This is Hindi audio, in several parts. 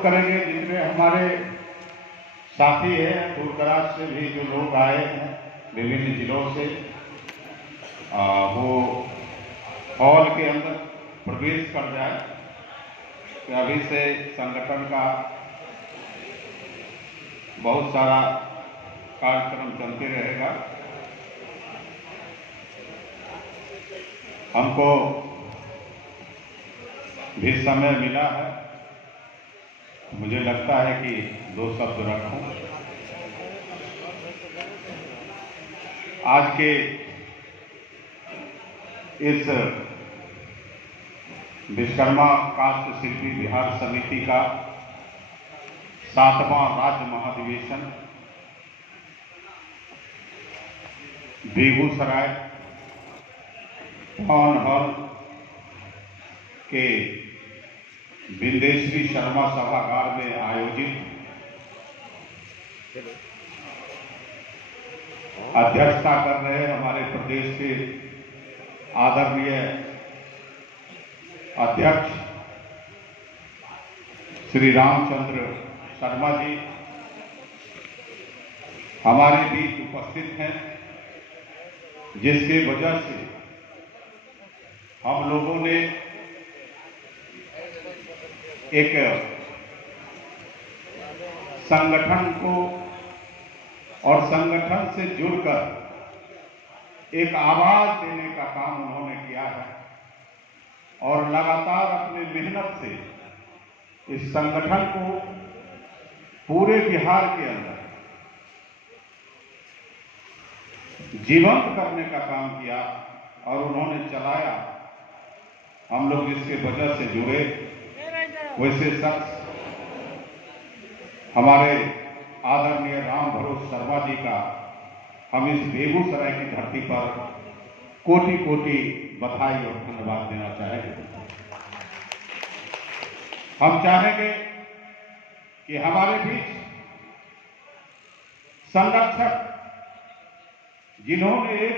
अनुरोध करेंगे जितने हमारे साथी हैं दूर दराज से भी जो लोग आए हैं विभिन्न जिलों से, वो हॉल के अंदर प्रवेश कर जाए कि अभी से संगठन का बहुत सारा कार्यक्रम चलते रहेगा। हमको भी समय मिला है, मुझे लगता है कि 2 शब्द रखूं। आज के इस विश्वकर्मा काष्ठ शिल्पी बिहार समिति का 7वां राज्य महाधिवेशन बेगूसराय टाउन हॉल के बिंदेश्वरी शर्मा सभागार में आयोजित अध्यक्षता कर रहे हमारे प्रदेश के आदरणीय अध्यक्ष श्री रामचंद्र शर्मा जी हमारे बीच उपस्थित हैं, जिसके वजह से हम लोगों ने एक संगठन को और संगठन से जुड़कर एक आवाज देने का काम उन्होंने किया है और लगातार अपने मेहनत से इस संगठन को पूरे बिहार के अंदर जीवंत करने का काम किया और उन्होंने चलाया। हम लोग जिसके वजह से जुड़े वैसे शख्स हमारे आदरणीय राम भरोस शर्मा जी का हम इस बेगूसराय की धरती पर कोटि कोटि बधाई और धन्यवाद देना चाहेंगे। हम चाहेंगे कि हमारे बीच संरक्षक जिन्होंने एक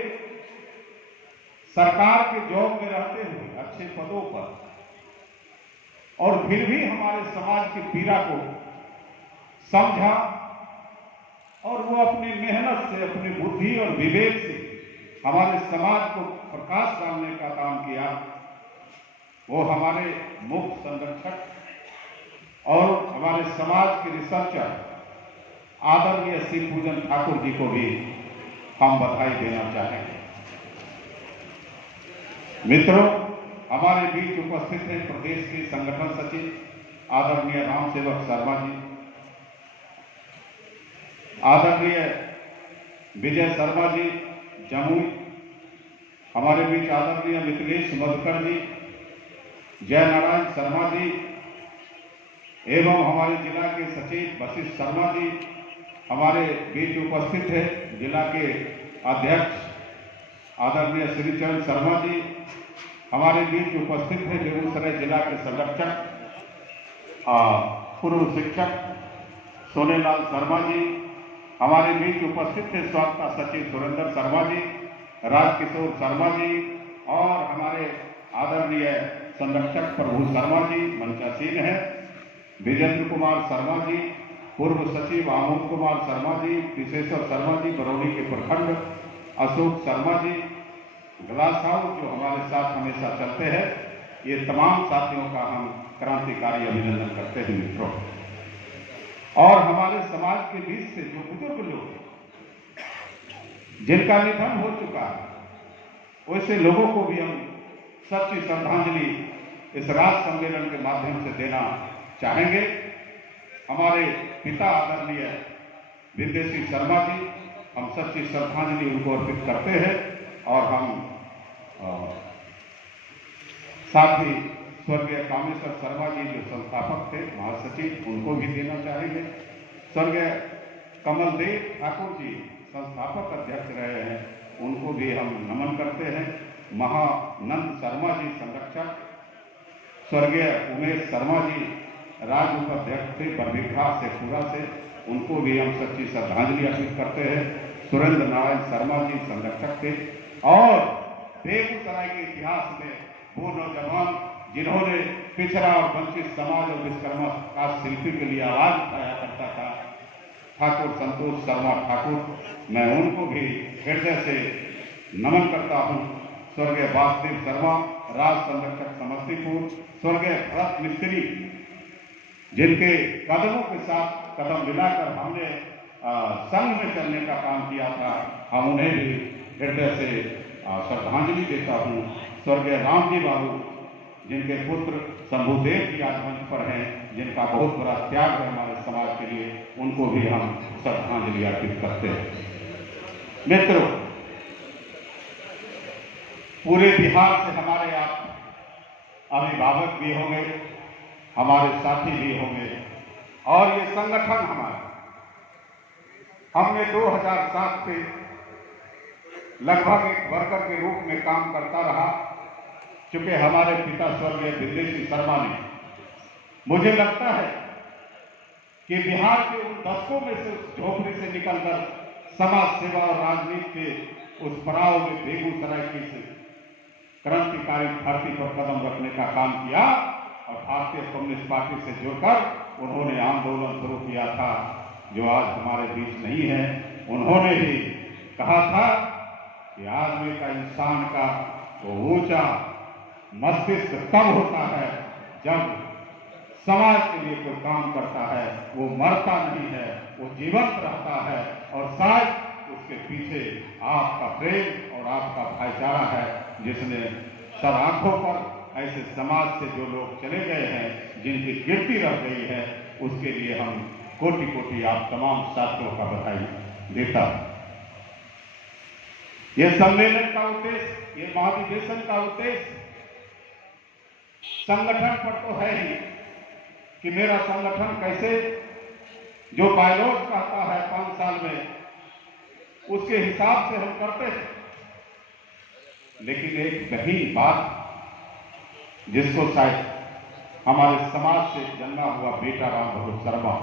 सरकार के जॉब में रहते हुए अच्छे पदों पर और फिर भी हमारे समाज की पीड़ा को समझा और वो अपनी मेहनत से, अपनी बुद्धि और विवेक से हमारे समाज को प्रकाश डालने का काम किया, वो हमारे मुख्य संरक्षक और हमारे समाज के रिसर्चर आदरणीय शिव पूजन ठाकुर जी को भी हम बधाई देना चाहेंगे। मित्रों, हमारे बीच उपस्थित हैं प्रदेश के संगठन सचिव आदरणीय राम सेवक शर्मा जी, आदरणीय विजय शर्मा जी जमुई, हमारे बीच आदरणीय मिथिलेश मधुकर जी, जय नारायण शर्मा जी एवं हमारे जिला के सचिव वशिष्ठ शर्मा जी हमारे बीच उपस्थित है, जिला के अध्यक्ष आदरणीय श्रीचरण शर्मा जी हमारे बीच उपस्थित है, बेगूसराय जिला के संरक्षक पूर्व शिक्षक सोनेलाल शर्मा जी हमारे बीच उपस्थित है, स्वास्थ्य सचिव सुरेंद्र शर्मा जी, राजकिशोर शर्मा जी और हमारे आदरणीय संरक्षक प्रभु शर्मा जी मंचासीन है, विजेंद्र कुमार शर्मा जी, पूर्व सचिव आमोद कुमार शर्मा जी, विशेश्वर शर्मा जी बरौनी के प्रखंड, अशोक शर्मा जी, ग्लास हाउस जो हमारे साथ हमेशा चलते हैं, ये तमाम साथियों का हम क्रांतिकारी अभिनंदन करते हैं मित्रों। और हमारे समाज के बीच से जो बुजुर्ग लोग जिनका निधन हो चुका है, वैसे लोगों को भी हम सच्ची श्रद्धांजलि इस राज्य सम्मेलन के माध्यम से देना चाहेंगे। हमारे पिता आदरणीय विंदेश्वरी शर्मा जी, हम सच्ची श्रद्धांजलि उनको अर्पित करते हैं और हम साथ ही स्वर्गीय कामेश्वर शर्मा जी जो संस्थापक थे महासचिव, उनको भी देना चाहेंगे। स्वर्गीय कमलदेव ठाकुर जी संस्थापक अध्यक्ष रहे हैं, उनको भी हम नमन करते हैं। महानंद शर्मा जी संरक्षक, स्वर्गीय उमेश शर्मा जी राज्य उपाध्यक्ष थे बरबिघा शेखपुरा से, उनको भी हम सच्ची श्रद्धांजलि अर्पित करते हैं। सुरेंद्र नारायण शर्मा जी संरक्षक थे और बेगूसराय के इतिहास में वो नौजवान जिन्होंने पिछड़ा और वंचित समाज और विश्वकर्मा का शिल्पी के लिए आवाज उठाया करता था, ठाकुर संतोष शर्मा ठाकुर, मैं उनको भी हृदय से नमन करता हूँ। स्वर्गीय वासुदेव शर्मा, राज संरक्षक समस्तीपुर, स्वर्गीय भरत मिस्त्री, जिनके कदमों के साथ कदम मिलाकर हमने संघ में चलने का काम किया था, हम उन्हें भी हृदय से श्रद्धांजलि देता हूँ। स्वर्गीय राम जी बाबू, जिनके पुत्र शंभुदेव जी आज मंच पर हैं, जिनका बहुत बड़ा त्याग है हमारे समाज के लिए, उनको भी हम श्रद्धांजलि अर्पित करते हैं। मित्रों, पूरे बिहार से हमारे आप अभिभावक भी होंगे, हमारे साथी भी होंगे, और ये संगठन हमारा, हमने 2007 से लगभग एक वर्कर के रूप में काम करता रहा। चूंकि हमारे पिता स्वर्गीय विदेशी शर्मा ने, मुझे लगता है कि बिहार के उन दशकों में से उस झोपड़ी से निकलकर समाज सेवा और राजनीति के उस पड़ाव में बेगूसराय की क्रांतिकारी धरती पर कदम रखने का काम किया और भारतीय कम्युनिस्ट पार्टी से जुड़कर उन्होंने आंदोलन शुरू किया था, जो आज हमारे बीच नहीं है। उन्होंने भी कहा था कि आदमी का, इंसान का वो ऊंचा मस्तिष्क तब होता है जब समाज के लिए कोई काम करता है, वो मरता नहीं है, वो जीवंत रहता है, और शायद उसके पीछे आपका प्रेम और आपका भाईचारा है, जिसने सब आंखों पर ऐसे समाज से जो लोग चले गए हैं, जिनकी कीर्ति रह गई है, उसके लिए हम कोटि कोटि आप तमाम साथियों का बधाई देता हूं। ये सम्मेलन का उद्देश्य, ये महाधिवेशन का उद्देश्य संगठन पर तो है ही कि मेरा संगठन कैसे, जो बायलॉज कहता है 5 साल में, उसके हिसाब से हम करते हैं। लेकिन एक गहीन बात, जिसको शायद हमारे समाज से जन्मा हुआ बेटा राम भगत शर्मा,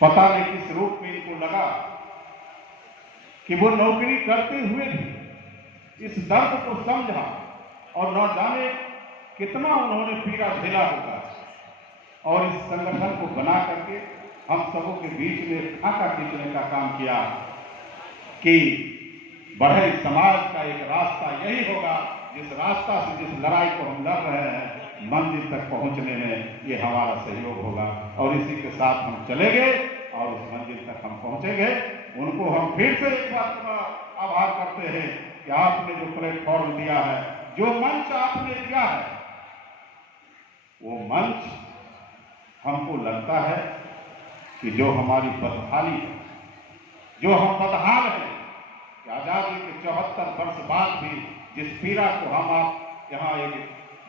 पता नहीं किस रूप में इनको लगा कि वो नौकरी करते हुए भी इस दर्द को समझा, और न जाने कितना उन्होंने पीड़ा झेला होगा, और इस संगठन को बना करके हम सबों के बीच में खाका खींचने का काम किया कि बढ़ई समाज का एक रास्ता यही होगा, जिस रास्ता से, जिस लड़ाई को हम लड़ रहे हैं, मंजिल तक पहुंचने में ये हमारा सहयोग होगा, और इसी के साथ हम चलेंगे और उस मंजिल तक हम पहुंचेंगे। उनको हम फिर से एक बात का आभार करते हैं कि आपने जो प्लेटफॉर्म दिया है, जो मंच आपने दिया है, वो मंच हमको लगता है कि जो हमारी बदहाली है, जो हम बदहाल हैं, कि आजादी के 74 वर्ष बाद भी जिस पीड़ा को हम आप यहाँ एक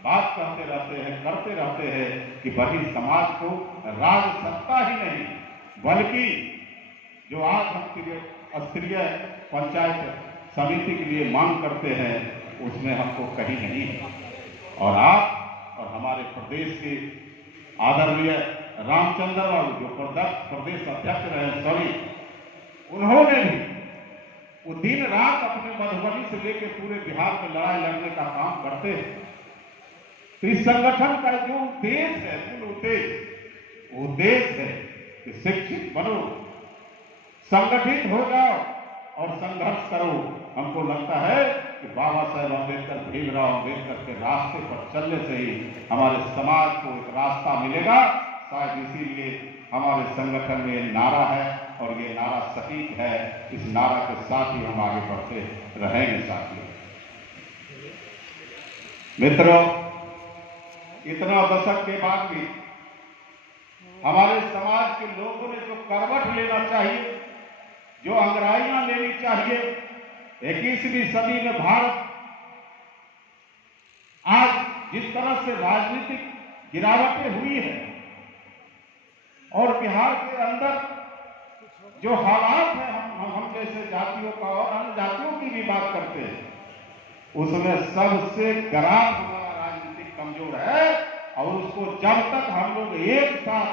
बात करते रहते हैं कि वही समाज को राज सत्ता ही नहीं, बल्कि जो आज हम स्तरीय पंचायत समिति के लिए मांग करते हैं, उसमें हमको कहीं नहीं है। और आप और हमारे प्रदेश के आदरणीय रामचंद्र बाबू, जो प्रदेश अध्यक्ष रहे, उन्होंने भी वो दिन रात अपने मधुबनी से लेकर पूरे बिहार में लड़ाई लड़ने का काम करते हैं। तो इस संगठन का जो उद्देश्य है, मूल उद्देश्य, वो उद्देश्य है कि शिक्षित बनो, संगठित हो जाओ और संघर्ष करो। हमको लगता है कि बाबा साहेब अम्बेडकर, भीमराव अम्बेडकर के रास्ते पर चलने से ही हमारे समाज को एक रास्ता मिलेगा। शायद इसीलिए हमारे संगठन में ये नारा है, और ये नारा सटीक है। इस नारा के साथ ही हम आगे बढ़ते रहेंगे। साथियों, मित्रों, इतना दशक के बाद भी हमारे समाज के लोगों ने जो करवट लेना चाहिए, जो अंगराइयां लेनी चाहिए, 21वीं सदी में भारत आज जिस तरह से राजनीतिक गिरावटें हुई है, और बिहार के अंदर जो हालात है, हम जैसे जातियों का और अन्य जातियों की भी बात करते हैं, उसमें सबसे गराब हमारा राजनीतिक कमजोर है। और उसको जब तक हम लोग एक साथ,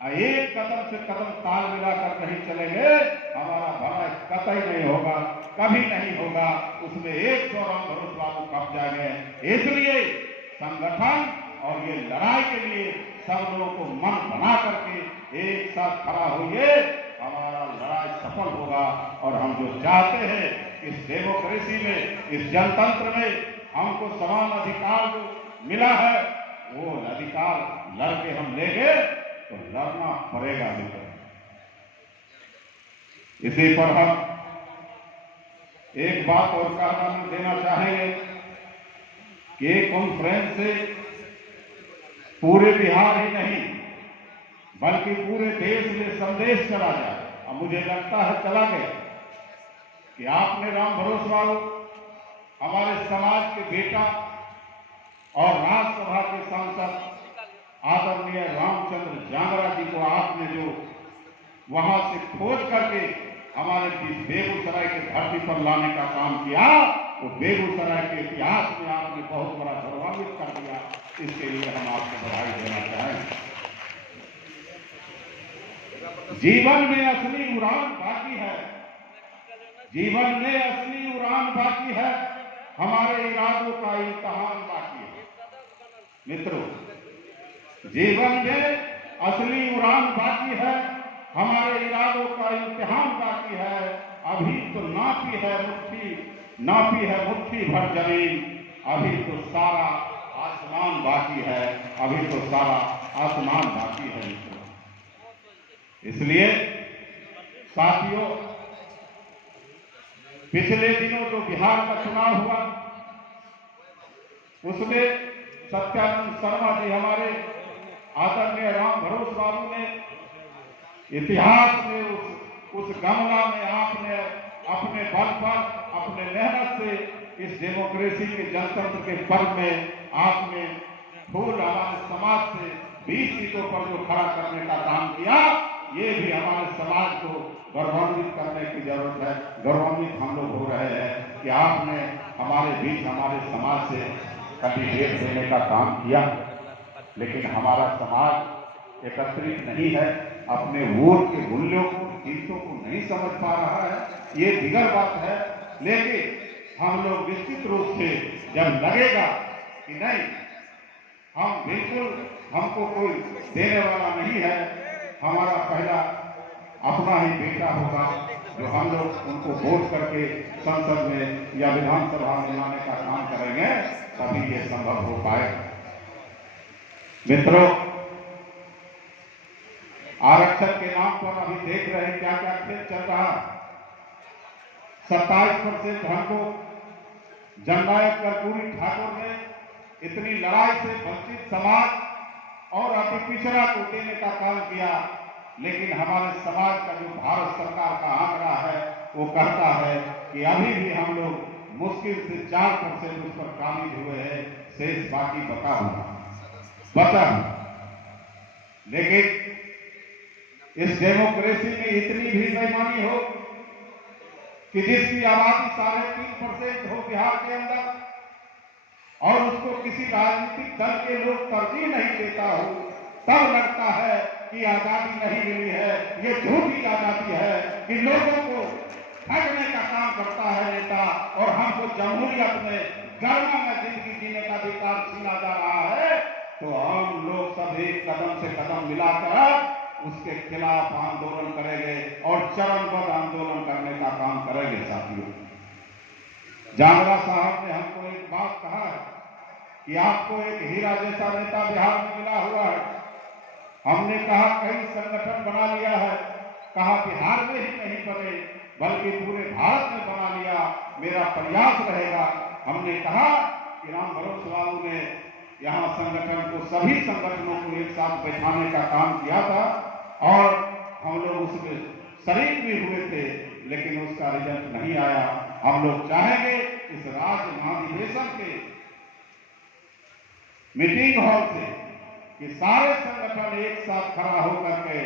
एक कदम से कदम ताल मिलाकर नहीं चलेंगे, हमारा भला कतई नहीं होगा, कभी नहीं होगा। उसमें 100 राम भरोस बाबू कब जाएंगे। इसलिए संगठन और ये लड़ाई के लिए सब लोगों को मन बना करके एक साथ खड़ा होइए, हमारा लड़ाई सफल होगा। और हम जो चाहते हैं इस डेमोक्रेसी में, इस जनतंत्र में हमको समान अधिकार जो मिला है, वो अधिकार लड़के हम लेंगे तो लड़ना पड़ेगा मित्र। इसी पर हम एक बात और कहना देना चाहेंगे कि कॉन्फ्रेंस से पूरे बिहार ही नहीं बल्कि पूरे देश में संदेश चला जाए। और मुझे लगता है चला गया कि आपने राम भरोसे बाबू, हमारे समाज के बेटा और राज्यसभा के सांसद आदरणीय रामचंद्र जांगरा जी को आपने जो वहां से खोज करके हमारे बेगूसराय के धरती पर लाने का काम किया, वो बेगूसराय के इतिहास में आपने बहुत बड़ा गौरवान्वित कर दिया। इसके लिए हम आपको बधाई देना चाहेंगे। जीवन में असली उड़ान बाकी है, जीवन में असली उड़ान बाकी है, हमारे इरादों का इम्तिहान बाकी है। मित्रों, जीवन में असली उड़ान बाकी है, हमारे इरादों का इम्तिहान बाकी है। अभी तो नापी है मुट्ठी भर जमीन, अभी तो सारा आसमान बाकी है, अभी तो सारा आसमान बाकी है मित्रों। इसलिए साथियों, पिछले दिनों जो बिहार का चुनाव हुआ उसमें सत्यानंद शर्मा जी, हमारे आदरणीय राम भरोसे बाबू ने इतिहास में उस गमला में आपने अपने बल पर, अपने मेहनत से इस डेमोक्रेसी के जनतंत्र के पर्व में आपने फूल हमारे समाज से 20 सीटों पर जो खड़ा करने का काम किया, ये भी हमारे समाज को गौरवान्वित करने की जरूरत है। गौरवान्वित हम लोग हो रहे हैं कि आपने हमारे बीच, हमारे समाज से कैंडिडेट देने का काम किया। लेकिन हमारा समाज एकत्रित नहीं है, अपने वोट के मूल्यों को, कीमतों को नहीं समझ पा रहा है, ये दिगर बात है। लेकिन हम लोग निश्चित रूप से जब लगेगा कि नहीं, हम बिल्कुल, हमको कोई देने वाला नहीं है, हमारा पहला अपना ही बेटा होगा जो हम लोग उनको वोट करके संसद में या विधानसभा में लाने का काम करेंगे, तभी ये संभव हो पाएगा। मित्रों, आरक्षण के नाम पर अभी देख रहे हैं क्या क्या खेल चल रहा है। 27% हमको जननायक कर्पूरी ठाकुर ने इतनी लड़ाई से वंचित समाज और अति पिछड़ा को देने का काम किया, लेकिन हमारे समाज का जो भारत सरकार का आंकड़ा है वो कहता है कि अभी भी हम लोग मुश्किल से 4% उस पर काबिज हुए हैं, शेष बाकी बचा हुआ। लेकिन इस डेमोक्रेसी में इतनी भी बेईमानी हो कि जिसकी आबादी 3.5% हो बिहार के अंदर और उसको किसी राजनीतिक दल के लोग तरजीह नहीं देता हो, तब लगता है कि आजादी नहीं मिली है। ये झूठी आजादी है कि लोगों को ठगने का काम करता है नेता, और हमको जमहूरियत में गर्मा में जिंदगी जीने का अधिकार छीना जा रहा है। तो हम लोग सब एक कदम से कदम मिलाकर उसके खिलाफ आंदोलन करेंगे और चरणबद्ध आंदोलन करने का काम करेंगे। साथियों, जांगरा साहब ने हमको एक बात कहा है कि आपको एक हीरा जैसा नेता बिहार में मिला हुआ है। हमने कहा कई संगठन बना लिया है, कहा बिहार में ही नहीं बने बल्कि पूरे भारत में बना लिया, मेरा प्रयास रहेगा। हमने कहा कि राम भरोसे बाबू ने यहाँ संगठन को, सभी संगठनों को एक साथ बैठाने का काम किया था और हम लोग उसमें शरीक भी हुए थे, लेकिन उसका रिजल्ट नहीं आया। हम लोग चाहेंगे इस राज्य महाधिवेशन के मीटिंग हॉल से कि सारे संगठन एक साथ खड़ा होकर के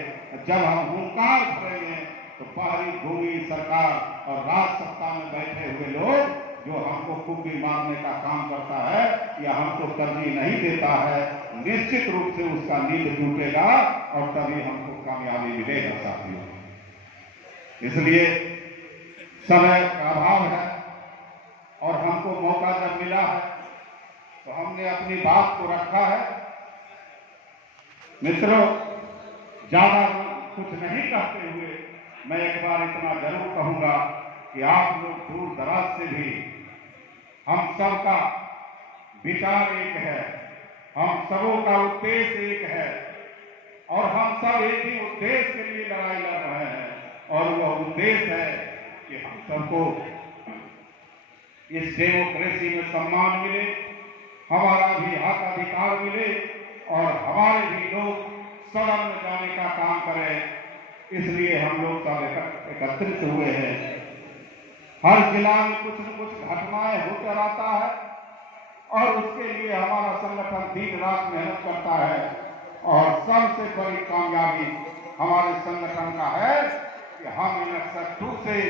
जब हम हुंकार भरेंगे तो बाहरी भूमि सरकार और राज सत्ता में बैठे हुए लोग जो हमको कुंभी मारने का काम करता है या हमको तरजीह नहीं देता है, निश्चित रूप से उसका नींद टूटेगा और तभी हमको कामयाबी मिलेगा। साथियों, इसलिए समय का अभाव है और हमको मौका जब मिला है तो तो हमने अपनी बात को रखा है। मित्रों, ज्यादा कुछ नहीं कहते हुए मैं एक बार इतना जरूर कहूंगा कि आप लोग दूर दराज से भी हम सबका विचार एक है, हम सबों का उद्देश्य एक है और हम सब एक ही उद्देश्य के लिए लड़ाई लड़ रहे हैं और वह उद्देश्य है कि हम सबको इस डेमोक्रेसी में सम्मान मिले, हमारा भी हक अधिकार मिले और हमारे भी लोग सदन में जाने का काम करें। इसलिए हम लोग सब एकत्रित हुए हैं। हर जिला में कुछ न कुछ घटनाएं होकर आता है और उसके लिए हमारा संगठन दिन रात मेहनत करता है और सबसे बड़ी कामयाबी हमारे संगठन का है कि हम इनेक्शन 2 से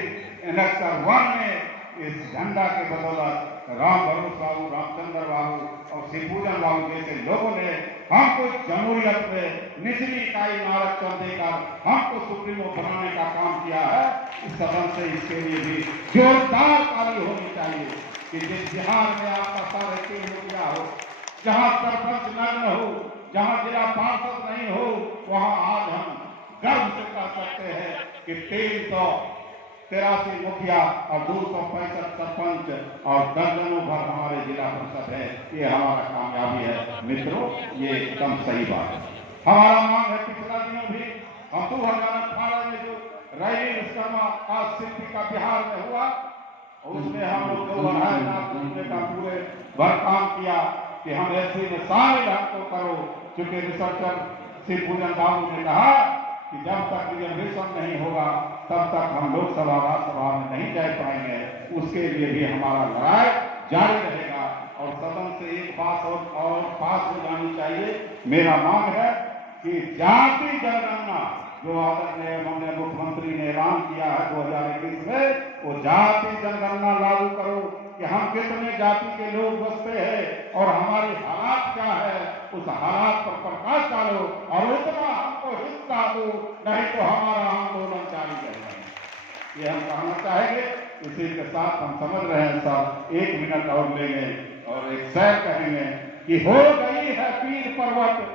इनेक्शन 1 में इस झंडा के बदौलत राम भरोस बाबू, रामचंद्र बाबू और शिवपूजन बाबू जैसे लोगों ने हमको जमहूरियत में निचली इकाई में आरक्षण देकर हमको सुप्रीमो बनाने का काम किया है। इस सदन से इसके लिए भी जोरदार ताली होनी चाहिए कि जिस बिहार में आपका सारे तेल हो गया हो, जहां सरपंच नग्न हो, जहां जिला पार्षद नहीं हो, वहां आज हम गर्व से कह सकते हैं कि 383 मुखिया और 265 सरपंच और दर्जनों भर हमारे जिला परिषद है। ये हमारा कामयाबी है। मित्रों, ये एकदम सही बात है। हमारा मांग है, पिछला दिनों भी हम 2018 में जो रैली विश्वकर्मा का शिल्पी का बिहार में हुआ, उसमें हम लोग 2.5 लाख रुपये का पूरे भर काम किया कि हम ऐसे में शामिल हमको करो। चूंकि रिसर्चर शिवपूजन बाबू ने कहा कि जब तक रिजर्वेशन नहीं होगा तब तक हम लोकसभा राज्यसभा में नहीं जा पाएंगे। उसके लिए भी हमारा लड़ाई जारी रहेगा और सदन से एक बात और पास हो जानी चाहिए। मेरा मांग है कि जाति जनगणना जो आदरणीय माननीय मुख्यमंत्री ने ऐलान किया है 2021 में, वो जाति जनगणना लागू करो कि हम कितने जाति के लोग बसते हैं और हमारे हालात क्या है, उस हालात पर प्रकाश डालो और उतना हमको हिस्सा दो, नहीं तो हमारा आंदोलन जारी रहेगा। ये हम कहना चाहेंगे। इसी के साथ हम समझ रहे हैं सर 1 मिनट और लेंगे और एक शेर कहेंगे कि हो गई है पीर पर्वत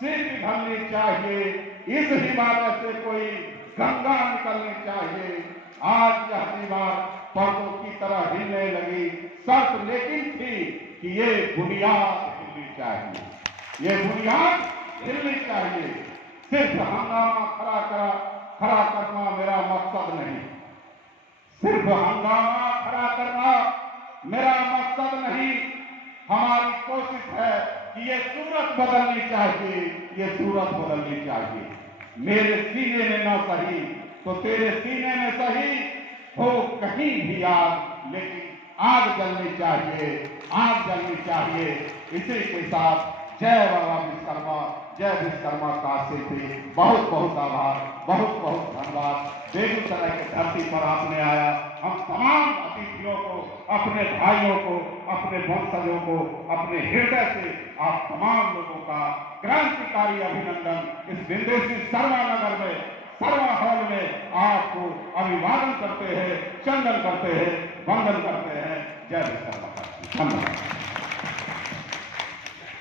सिर पिघलनी चाहिए, इस हिमालय से कोई गंगा निकलनी चाहिए। आज यह दीवार पर्वतों की तरह हिलने लगी, शर्त लेकिन थी कि ये बुनियाद हिलनी चाहिए, ये बुनियाद हिलनी चाहिए। सिर्फ हंगामा खड़ा करना मेरा मकसद नहीं, सिर्फ हंगामा खड़ा करना मेरा मकसद नहीं। हमारी कोशिश है कि ये सूरत बदलनी चाहिए, ये सूरत बदलनी चाहिए। मेरे सीने में न सही तो तेरे सीने में सही हो कहीं भी आग, लेकिन आग जलनी चाहिए, आग जलनी चाहिए। इसी के साथ जय बाबा विश्वकर्मा, जय विश्वकर्मा काशी थी। बहुत बहुत आभार, बहुत बहुत धन्यवाद। बेगूसराय की धरती पर आपने आया, हम तमाम अतिथियों को, अपने भाइयों को, अपने वंशजों को, अपने हृदय से आप तमाम लोगों का क्रांतिकारी अभिनंदन। इस विंदेशी शर्मा नगर में, शर्मा हॉल में आपको अभिवादन करते हैं, चंदन करते हैं, वंदन करते हैं। जय विश्वकर्मा काशी। धन्यवाद।